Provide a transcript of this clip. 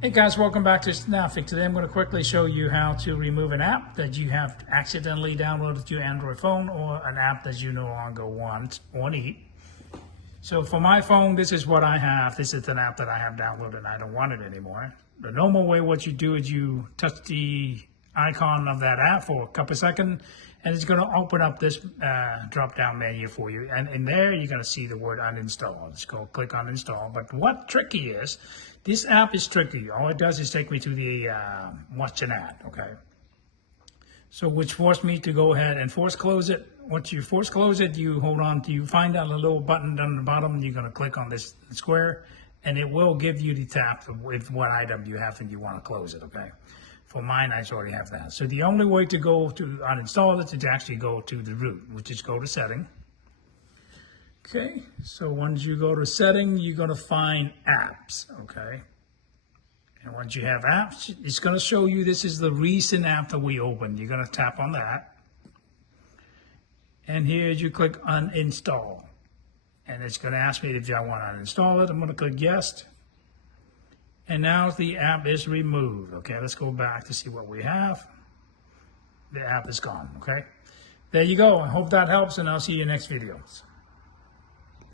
Hey guys, welcome back to Snapping. Today I'm going to quickly show you how to remove an app that you have accidentally downloaded to your Android phone or an app that you no longer want or need. So for my phone, this is what I have. This is an app that I have downloaded and I don't want it anymore. The normal way what you do is you touch the icon of that app for a couple of seconds and it's going to open up this drop down menu for you, and in there you're going to see the word uninstall. Just go click on install. But what tricky is, this app is tricky. All it does is take me to the watch an ad, okay? So which forced me to go ahead and force close it. Once you force close it, you hold on to, you find out a little button down the bottom, and you're going to click on this square and it will give you the tab with what item you have and you want to close it, okay? For mine, I already have that. So the only way to go to uninstall it is to actually go to the root, which is go to setting. Okay, so once you go to setting, you're going to find apps, okay? And once you have apps, it's going to show you this is the recent app that we opened. You're going to tap on that. And here you click uninstall. And it's going to ask me if I want to uninstall it. I'm going to click yes. And now the app is removed. Okay, let's go back to see what we have. The app is gone, okay? There you go. I hope that helps, and I'll see you in next videos.